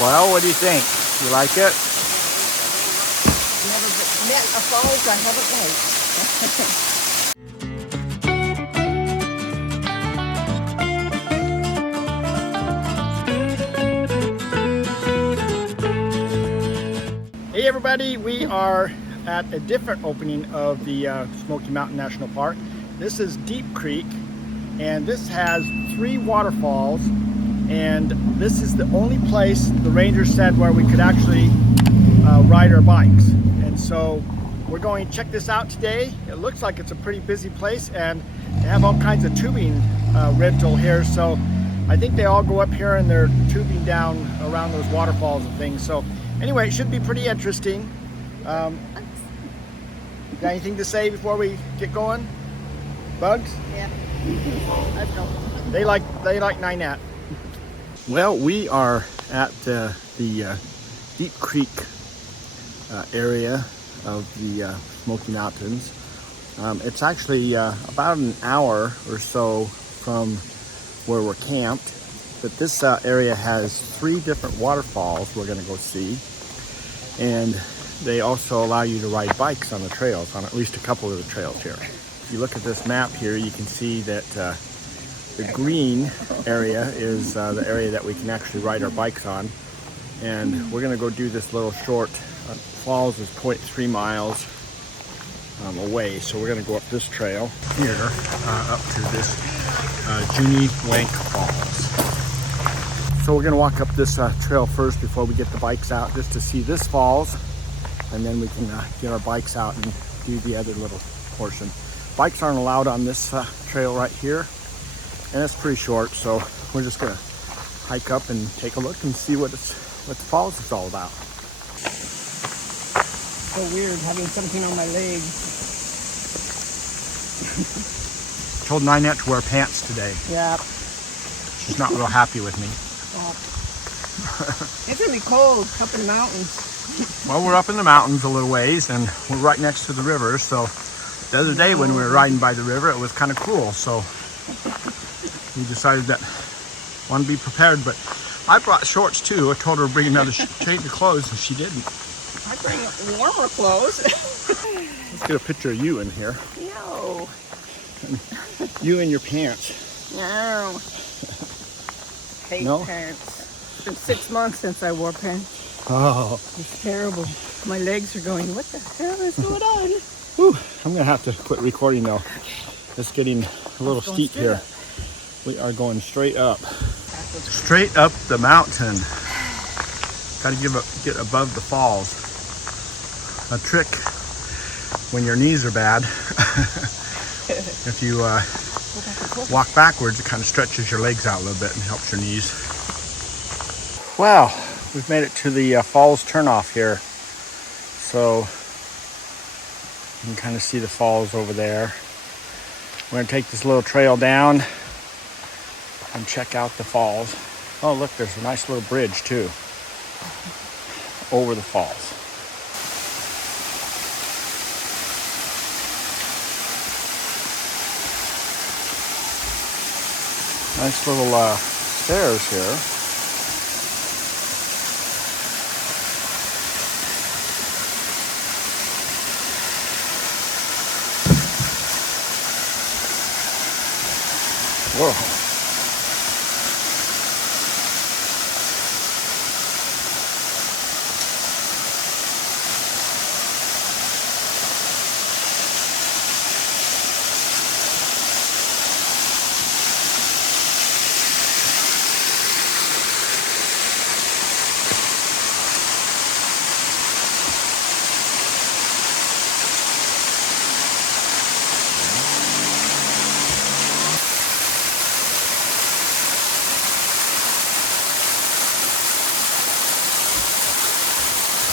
Well, what do you think? You like it? Never met a falls I haven't liked. Hey everybody, we are at a different opening of the Smoky Mountain National Park. This is Deep Creek, and this has 3 waterfalls, and this is the only place the rangers said where we could actually ride our bikes. And so we're going to check this out today. It looks like it's a pretty busy place, and they have all kinds of tubing rental here. So I think they all go up here and they're tubing down around those waterfalls and things. So anyway, it should be pretty interesting. Got anything to say before we get going? Bugs? Yeah. Let's go. They like Ninette. Well, we are at the Deep Creek area of the Smoky Mountains. It's actually about an hour or so from where we're camped, but this area has 3 different waterfalls we're going to go see, and they also allow you to ride bikes on the trails, on at least a couple of the trails here. If you look at this map here, you can see that the green area is the area that we can actually ride our bikes on, and we're going to go do this little short falls is 0.3 miles away, so we're going to go up this trail here up to this Juney Whank Falls. So we're going to walk up this trail first before we get the bikes out, just to see this falls, and then we can get our bikes out and do the other little portion. Bikes aren't allowed on this trail right here, and it's pretty short, so we're just going to hike up and take a look and see what the falls is all about. So weird having something on my leg. Told Ninette to wear pants today. Yeah. She's not real happy with me. Oh. It's gonna be cold up in the mountains. Well, we're up in the mountains a little ways, and we're right next to the river. So the other day when we were riding by the river, it was kind of cool. So we decided that I want to be prepared. But I brought shorts too. I told her to bring another change of clothes, and she didn't. I bring warmer clothes. Let's get a picture of you in here. No. You in your pants. No. Hate No? pants. It's been 6 months since I wore pants. Oh. It's terrible. My legs are going, what the hell is going on? Whew. I'm going to have to quit recording though. It's getting a little steep here. Up. We are going straight up. Straight up the mountain. Got to get above the falls. A trick when your knees are bad. If you walk backwards, it kind of stretches your legs out a little bit and helps your knees. Wow, we've made it to the falls turnoff here. So you can kind of see the falls over there. We're going to take this little trail down and check out the falls. Oh, look, there's a nice little bridge too over the falls. Nice little stairs here. Whoa.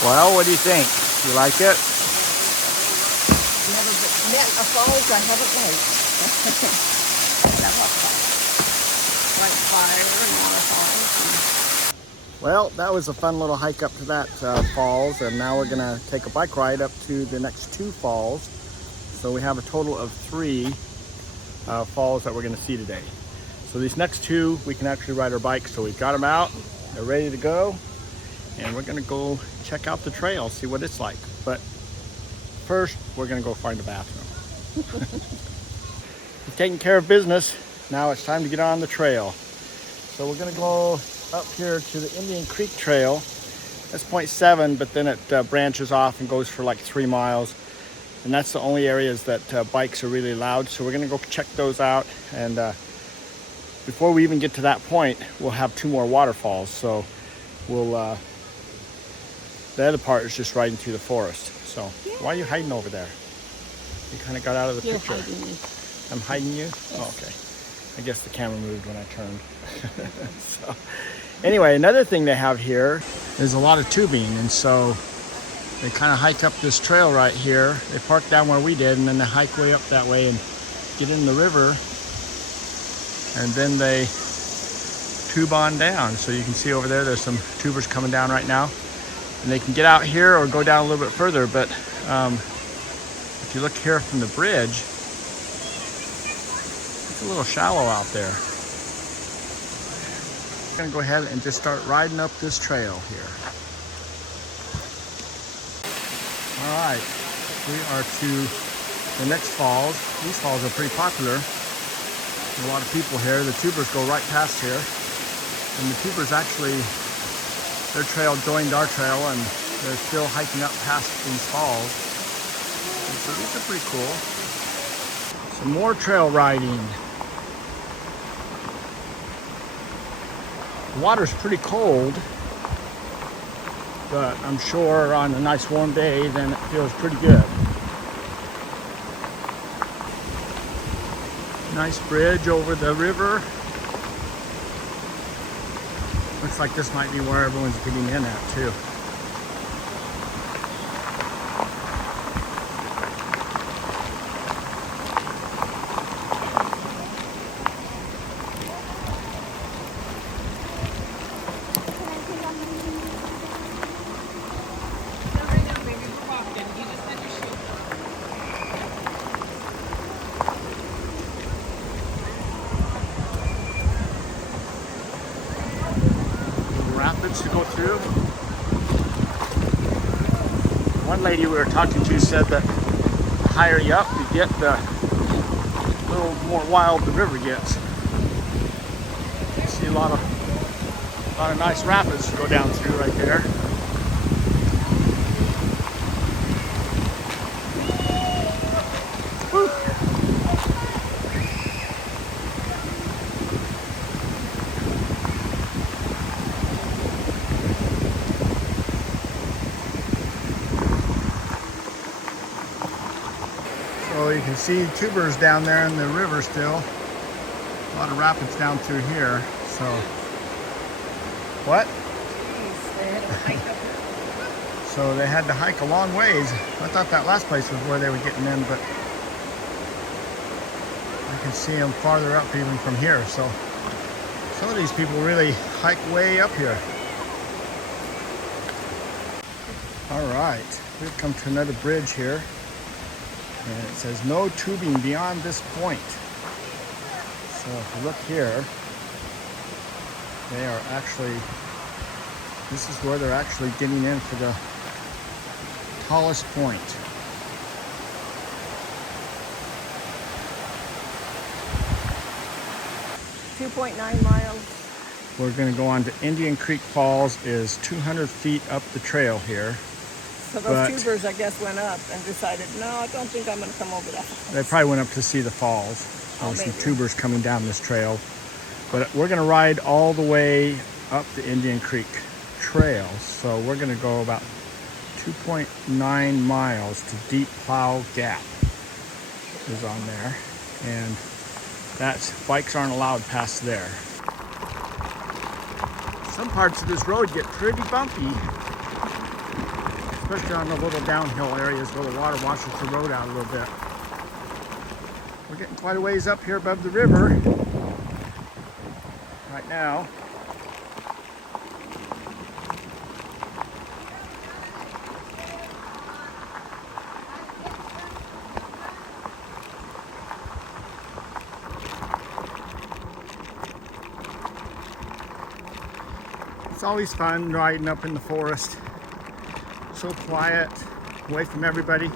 Well, what do you think? You like it? Never met a falls I haven't liked. Like fire and waterfalls. Well, that was a fun little hike up to that falls, and now we're gonna take a bike ride up to the next 2 falls. So we have a total of 3 falls that we're gonna see today. So these next 2, we can actually ride our bikes. So we've got them out, they're ready to go. and we're gonna go check out the trail, see what it's like. But first, we're gonna go find a bathroom. We've taken care of business. Now it's time to get on the trail. So we're gonna go up here to the Indian Creek Trail. That's 0.7, but then it branches off and goes for like 3 miles. And that's the only areas that bikes are really allowed. So we're gonna go check those out. And before we even get to that point, we'll have 2 more waterfalls. So we'll, the other part is just riding through the forest. So why are you hiding over there? You kind of got out of the picture. You're hiding me. I'm hiding you? Yes. Oh, okay. I guess the camera moved when I turned. So anyway, another thing they have here is a lot of tubing. And so they kind of hike up this trail right here. They park down where we did, and then they hike way up that way and get in the river. And then they tube on down. So you can see over there, there's some tubers coming down right now. And they can get out here or go down a little bit further. But if you look here from the bridge, it's a little shallow out there. I'm gonna go ahead and just start riding up this trail here. All right, we are to the next falls. These falls are pretty popular. There's a lot of people here. The tubers go right past here. And the tubers actually, their trail joined our trail, and they're still hiking up past these falls. And so these are pretty cool. Some more trail riding. The water's pretty cold, but I'm sure on a nice warm day, then it feels pretty good. Nice bridge over the river. Looks like this might be where everyone's getting in at too. Rapids to go through. One lady we were talking to said that the higher you up you get, the little more wild the river gets. You see a lot of nice rapids to go down through right there. Woo. So you can see tubers down there in the river still. A lot of rapids down through here. So, what? So they had to hike a long ways. I thought that last place was where they were getting in, but I can see them farther up even from here. So some of these people really hike way up here. All right, we've come to another bridge here. And it says no tubing beyond this point. So if you look here, they are actually, this is where they're actually getting in for the tallest point. .9 miles. We're going to go on to Indian Creek Falls, is 200 feet up the trail here. So those tubers, I guess, went up and decided, no, I don't think I'm going to come over that. They probably went up to see the falls. There's some tubers coming down this trail. But we're going to ride all the way up the Indian Creek Trail. So we're going to go about 2.9 miles to Deep Plow Gap is on there. And that's, bikes aren't allowed past there. Some parts of this road get pretty bumpy, especially on the little downhill areas where the water washes the road out a little bit. We're getting quite a ways up here above the river right now. It's always fun riding up in the forest. So quiet, away from everybody.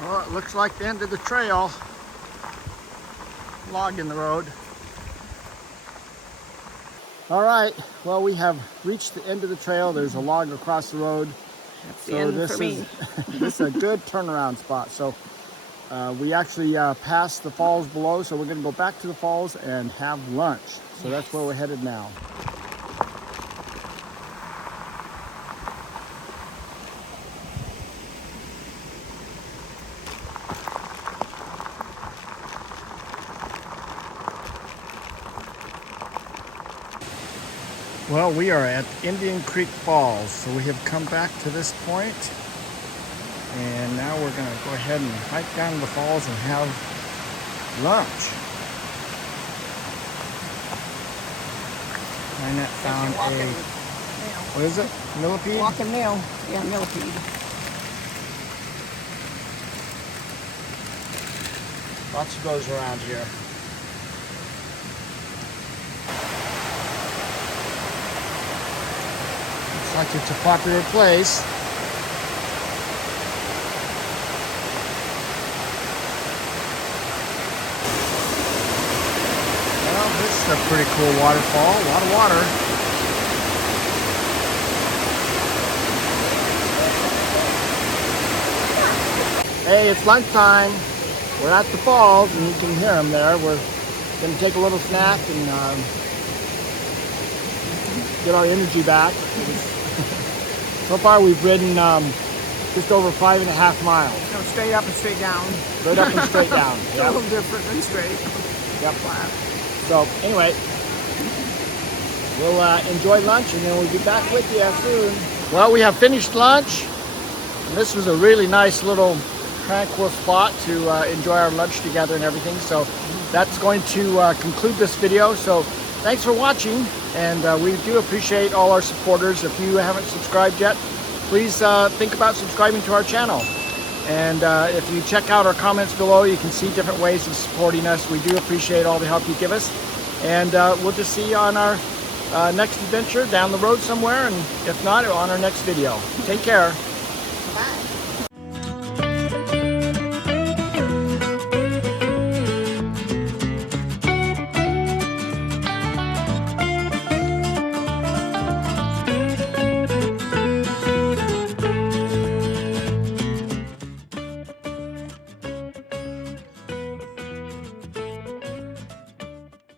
Well, it looks like the end of the trail. Log in the road. All right, well, we have reached the end of the trail. There's a log across the road. That's the end for me. This is a good turnaround spot. So we actually passed the falls below, so we're going to go back to the falls and have lunch. So that's where we're headed now. Well, we are at Indian Creek Falls, so we have come back to this point, and now we're going to go ahead and hike down to the falls and have lunch. Ninette found a, what is it? Millipede? Walking nail. Yeah, millipede. Lots of those around here. Like it's a popular place. Well, this is a pretty cool waterfall. A lot of water. Hey, it's lunchtime. We're at the falls, and you can hear them there. We're going to take a little snack and get our energy back. So far we've ridden just over 5.5 miles. No, straight up and straight down. Straight up and straight down. It's a little different than straight. Yep. So anyway, we'll enjoy lunch and then we'll be back with you soon. Well, we have finished lunch. And this was a really nice little tranquil spot to enjoy our lunch together and everything. So that's going to conclude this video. So thanks for watching, and we do appreciate all our supporters. If you haven't subscribed yet, please think about subscribing to our channel. And if you check out our comments below, you can see different ways of supporting us. We do appreciate all the help you give us. And we'll just see you on our next adventure down the road somewhere, and if not, on our next video. Take care. Bye.